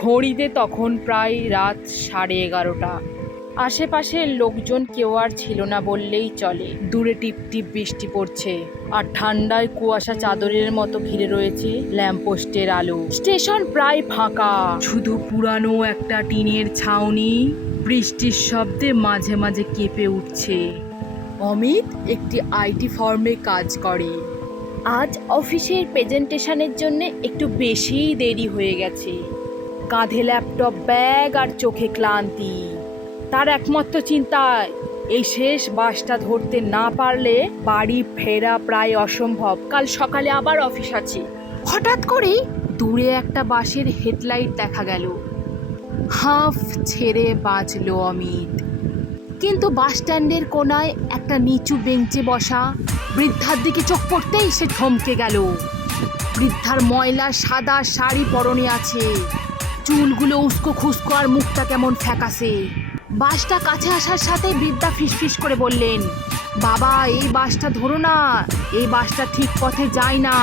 ঘড়িতে তখন প্রায় রাত সাড়ে এগারোটা। আশেপাশের লোকজন কেউ আর ছিল না বললেই চলে। দূরে টিপ টিপ বৃষ্টি পড়ছে আর ঠান্ডায় কুয়াশা চাদরের মতো ঘিরে রয়েছে ল্যাম্পপোস্টের আলো। স্টেশন প্রায় ফাঁকা। শুধু পুরানো একটা টিনের ছাউনি বৃষ্টির শব্দে মাঝে মাঝে কেঁপে উঠছে। অমিত একটি আইটি ফার্মে কাজ করে। আজ অফিসের প্রেজেন্টেশনের জন্য একটু বেশিই দেরি হয়ে গেছে। কাঁধে ল্যাপটপ, ব্যাগ আর চোখে ক্লান্তি। তার একমাত্র চিন্তায় এই শেষ বাসটা ধরতে না পারলে বাড়ি ফেরা প্রায় অসম্ভব। কাল সকালে আবার অফিস আছে। হঠাৎ করেই দূরে একটা বাসের হেডলাইট দেখা গেল। হাফ ছেড়ে বাঁচলো অমিত। কিন্তু বাস স্ট্যান্ডের কোনায় একটা নিচু বেঞ্চে বসা বৃদ্ধার দিকে চোখ পড়তেই সে থমকে গেল। বৃদ্ধার ময়লা সাদা শাড়ি পরনে আছে। চুলগুলো উস্কো খুস্কো আর মুখটা কেমন ফ্যাকাসে। বাসটা কাছে আসার সাথে বৃদ্ধা ফিসফিস করে বললেন, বাবা, এই বাসটা ধরো না, এই বাসটা ঠিক পথে যায় না।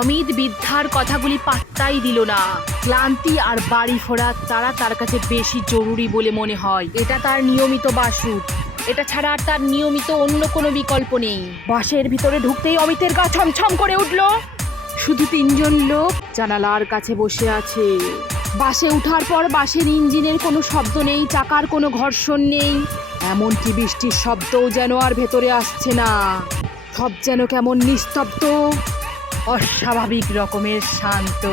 অমিত বৃদ্ধার কথাগুলি পাত্তাই দিল না। ক্লান্তি আর বাড়ি ফোরার তারা তার কাছে বেশি জরুরি বলে মনে হয়। এটা তার নিয়মিত বাস এটা ছাড়া আর তার নিয়মিত অন্য কোনো বিকল্প নেই। বাসের ভিতরে ঢুকতেই অমিতের গা ছমছম করে উঠল। শুধু তিনজন লোক জানালার কাছে বসে আছে। বাসে ওঠার পর বাসের ইঞ্জিনের কোনো শব্দ নেই, চাকার কোনো ঘর্ষণ নেই। এমনকি বৃষ্টির শব্দও যেন আর ভেতরে আসছে না। সব যেন কেমন নিস্তব্ধ। অস্বাভাবিক রকমের শান্ত।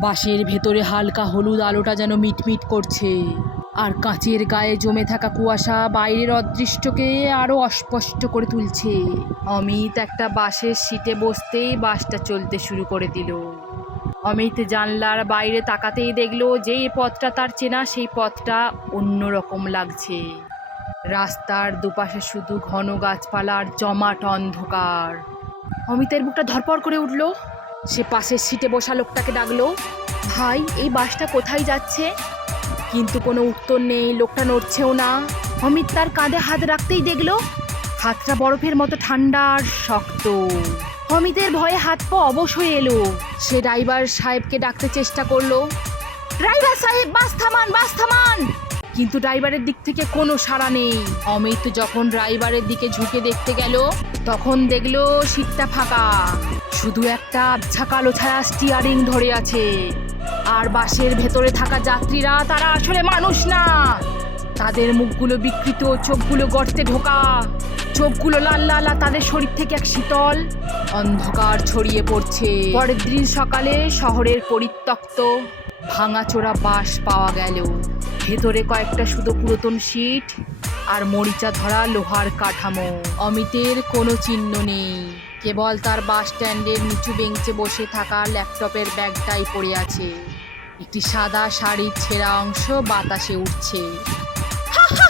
বাসের ভেতরে হালকা হলুদ আলোটা যেন মিটমিট করছে। আর কাঁচের গায়ে জমে থাকা কুয়াশা বাইরের অদৃষ্টকে আরও অস্পষ্ট করে তুলছে। অমিত একটা বাসের সিটে বসতেই বাসটা চলতে শুরু করে দিল। অমিত জানলার বাইরে তাকাতেই দেখল যে পথটা তার চেনা, সেই পথটা অন্যরকম লাগছে। রাস্তার দুপাশে শুধু ঘন গাছপালার জমাট অন্ধকার। অমিতের বুকটা ধরপড় করে উঠল। সে পাশের সিটে বসা লোকটাকে ডাকলো, ভাই, এই বাসটা কোথায় যাচ্ছে? কিন্তু কোনো উত্তর নেই, লোকটা নড়ছেও না। অমিত তার কাঁধে হাত রাখতেই দেখল, হাতটা বরফের মতো ঠান্ডা আর শক্ত। অমিতের ভয়ে হাত পা অবশ হয়ে এলো। সে ড্রাইভার সাহেবকে ডাকতে চেষ্টা করল। ড্রাইভার সাহেব বাস থামান বাস থামান কিন্তু ড্রাইভারের দিক থেকে কোনো সাড়া নেই। অমিত যখন ড্রাইভারের দিকে ঝুঁকে দেখতে গেল, তখন দেখল সিটটা ফাঁকা। শুধু একটা আবছা কালো ছায়া স্টিয়ারিং ধরে আছে। আর বাসের ভেতরে থাকা যাত্রীরা, তারা আসলে মানুষ না। তাদের মুখগুলো বিকৃত, চোখগুলো গর্তে ঢোকা। চোখগুলো লাল লাল আর তাদের শরীর থেকে এক শীতল অন্ধকার ছড়িয়ে পড়ছে। পরের দিন সকালে শহরের পরিত্যক্ত, ভাঙাচোরা বাস পাওয়া গেল। ভেতরে কয়েকটা শুধু পুরাতন সিট আর মরিচা ধরা লোহার কাঠামো। অমিতের কোনো চিহ্ন নেই। কেবল তার বাস স্ট্যান্ডের নিচু বেঞ্চে বসে থাকা ল্যাপটপের ব্যাগটাই পড়ে আছে। একটি সাদা শাড়ির ছেঁড়া অংশ বাতাসে উঠছে। ha!